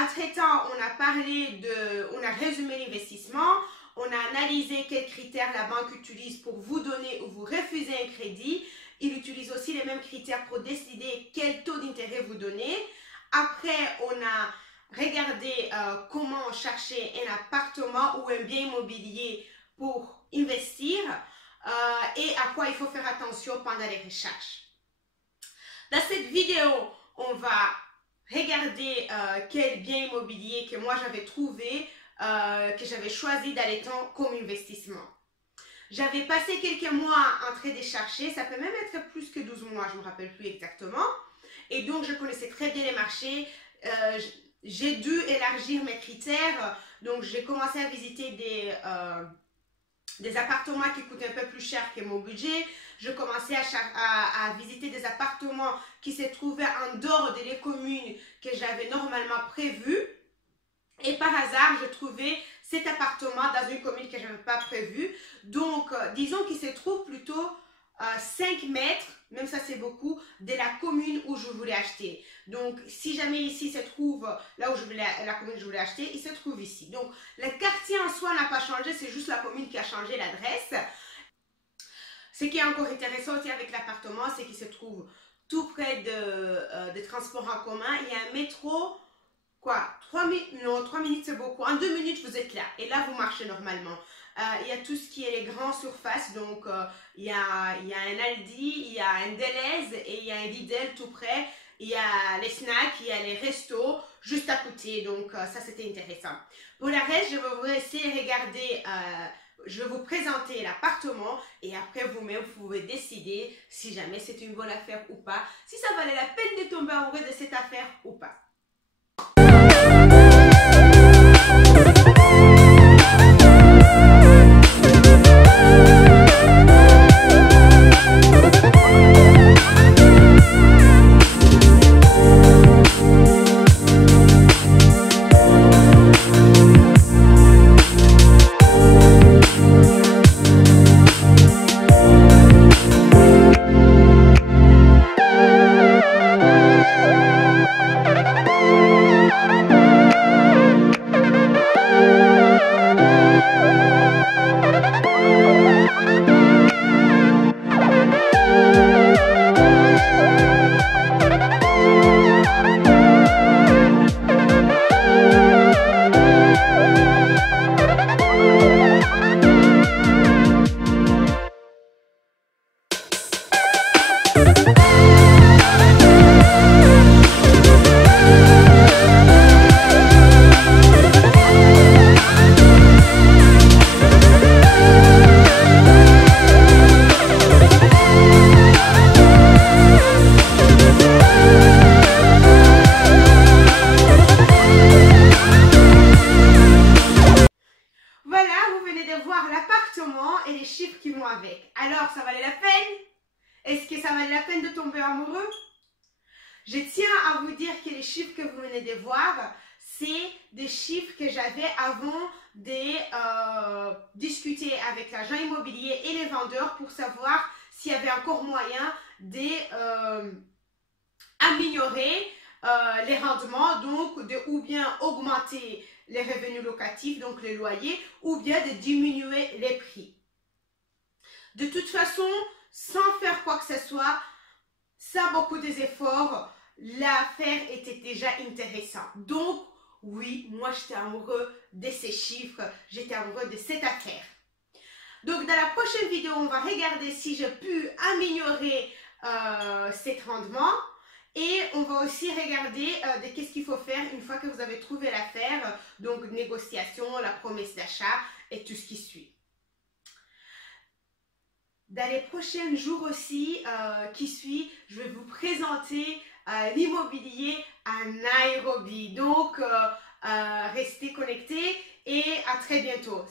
Entre-temps, on a résumé l'investissement, on a analysé quels critères la banque utilise pour vous donner ou vous refuser un crédit. Il utilise aussi les mêmes critères pour décider quel taux d'intérêt vous donnez. Après, on a regardé comment chercher un appartement ou un bien immobilier pour investir et à quoi il faut faire attention pendant les recherches. Dans cette vidéo, on va regarder quel bien immobilier que moi j'avais trouvé, que j'avais choisi dans les temps comme investissement. J'avais passé quelques mois en train de chercher, ça peut même être plus que 12 mois, je ne me rappelle plus exactement. Et donc je connaissais très bien les marchés, j'ai dû élargir mes critères, donc j'ai commencé à visiter des appartements qui coûtent un peu plus cher que mon budget. Je commençais à visiter des appartements qui se trouvaient en dehors des communes que j'avais normalement prévues. Et par hasard, je trouvais cet appartement dans une commune que je n'avais pas prévue. Donc, disons qu'il se trouve plutôt 5 mètres, même ça c'est beaucoup, de la commune où je voulais acheter. Donc, si jamais ici se trouve là où la commune où je voulais acheter, il se trouve ici. Donc, le quartier en soi n'a pas changé, c'est juste la commune qui a changé l'adresse. Ce qui est encore intéressant aussi avec l'appartement, c'est qu'il se trouve tout près des transports en commun. Il y a un métro, quoi, 3 minutes, non, 3 minutes c'est beaucoup. En 2 minutes, vous êtes là. Et là, vous marchez normalement. Il y a tout ce qui est les grandes surfaces. Donc, il y a un Aldi, il y a un Delhaize et il y a un Lidl tout près. Il y a les snacks, il y a les restos juste à côté. Donc, ça, c'était intéressant. Pour le reste, je vais vous laisser regarder... je vais vous présenter l'appartement et après vous-même, vous pouvez décider si jamais c'est une bonne affaire ou pas, si ça valait la peine de tomber amoureux de cette affaire ou pas. Et les chiffres qui vont avec. Alors, ça valait la peine? Est-ce que ça valait la peine de tomber amoureux? Je tiens à vous dire que les chiffres que vous venez de voir, c'est des chiffres que j'avais avant de discuter avec l'agent immobilier et les vendeurs pour savoir s'il y avait encore moyen d'améliorer les rendements, donc de ou bien augmenter les revenus locatifs, donc les loyers, ou bien de diminuer les prix. De toute façon, sans faire quoi que ce soit, sans beaucoup d'efforts, l'affaire était déjà intéressante. Donc, oui, moi j'étais amoureux de ces chiffres, j'étais amoureux de cette affaire. Donc, dans la prochaine vidéo, on va regarder si j'ai pu améliorer cet rendement. Et on va aussi regarder de qu'est-ce qu'il faut faire une fois que vous avez trouvé l'affaire, donc négociation, la promesse d'achat et tout ce qui suit. Dans les prochains jours aussi qui suivent, je vais vous présenter l'immobilier à Nairobi. Donc, restez connectés et à très bientôt.